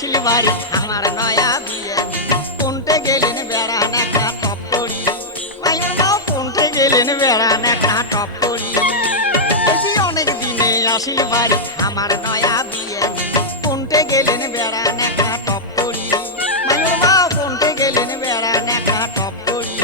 আসিলি বাড়ি আমার নয়া বিয়ে কোনটে গেলেন বেড়ান একটা টপ করি মাইয়ের মাও কোনটে গেলেন বেড়ান একটা টপ করি অনেক দিনে আসিলি বাড়ি আমার নয়া বিয়ে কোনটে গেলেন বেড়ান একটা টপ করি মাইয়ের মাও কোনটে গেলেন বেড়ান একটা টপ করি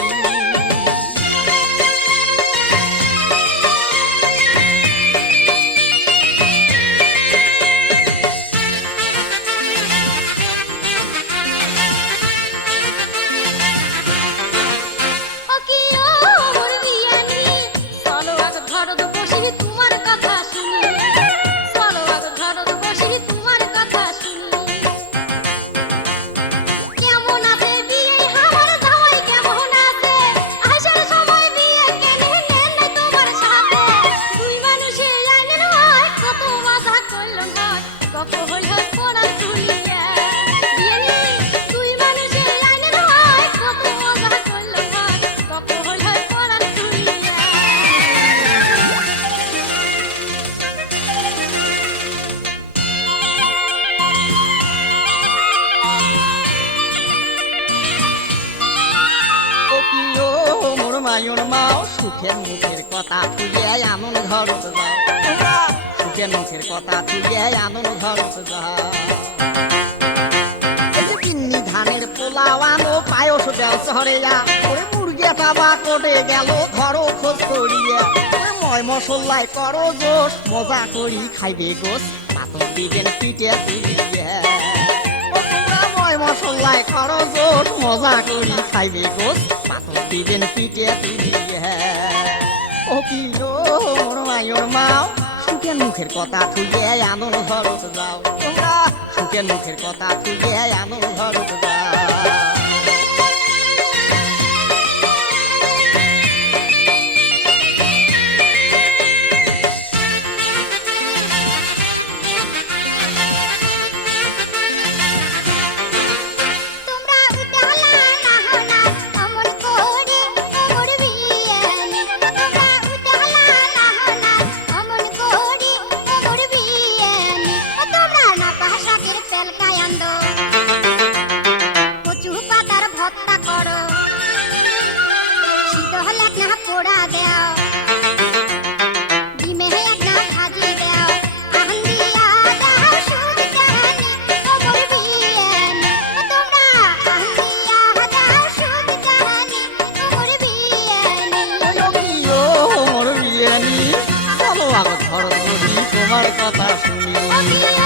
মায়ুর মাও সুখের মুখের কথা তুলিয়ে আনন্দ ঘরত যাও সুখের মুখের কথা তুলিয়ে আনন্দ ঘরত যাও পিন্নি ধানের পোলাও আনো পায়স দেও শহরে যা ওরে মুরগিটা বা কোটে গেল ধরো খোঁজ করিয়া ময় মশলায় করো জোশ মজা করি খাইবে গোস পাতল দিবেন পিঠে তুলিয়া মশলায় করো জোশ মজা করি খাইবে গোস পাতল দিবেন পিঠে তুলিয়া ও কি ওর মায়ুর মাও সুখের মুখের কথা তুলিয়ে আনন্দ ঘরত যাও তোমরা সুখের মুখের কথা তুলিয়ে আনন্দ ঘরত যাও তোমার কথা শুনি